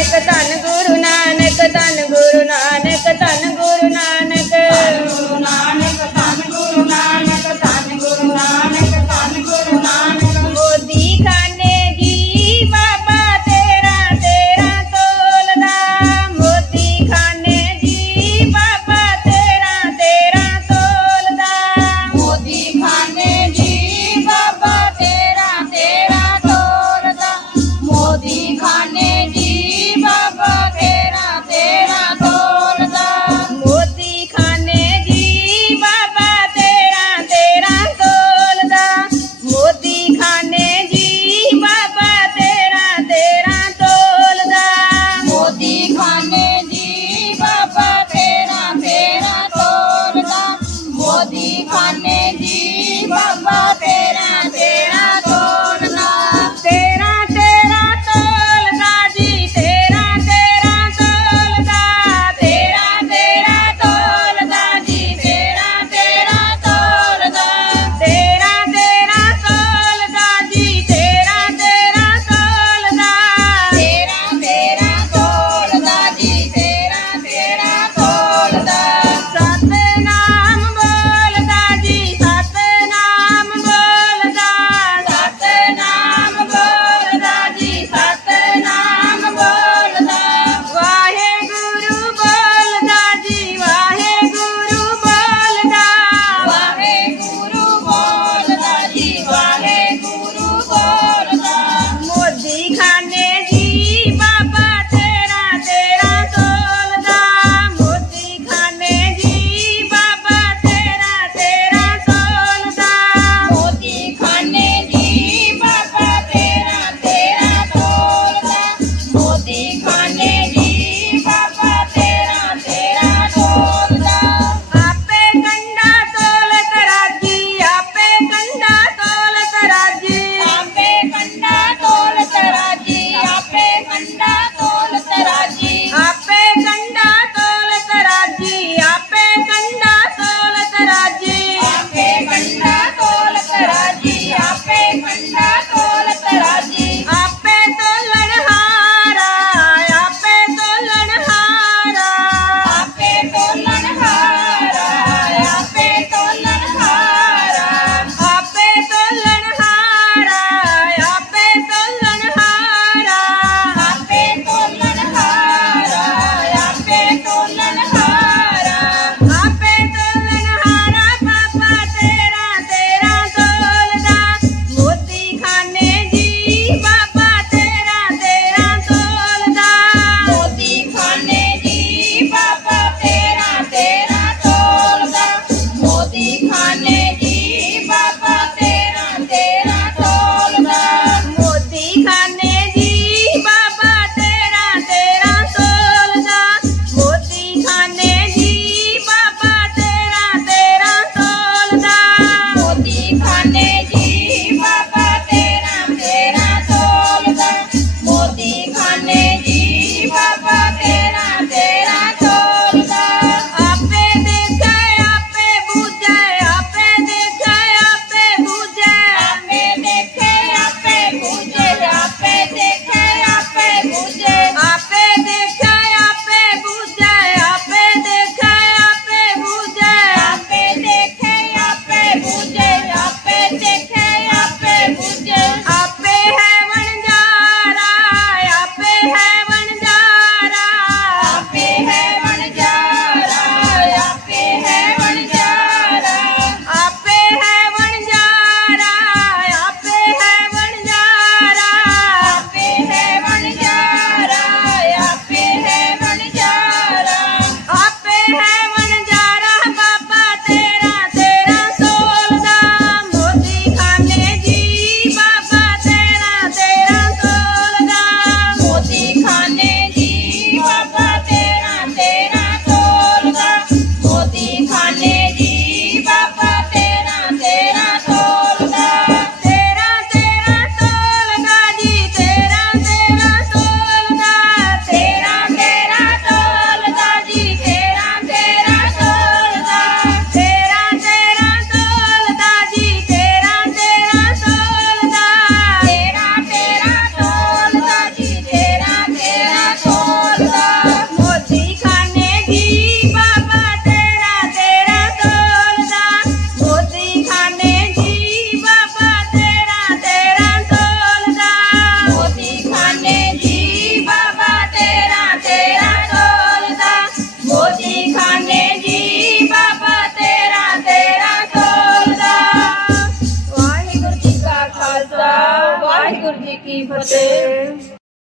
नानक तन गुरु नानक तन di kane di.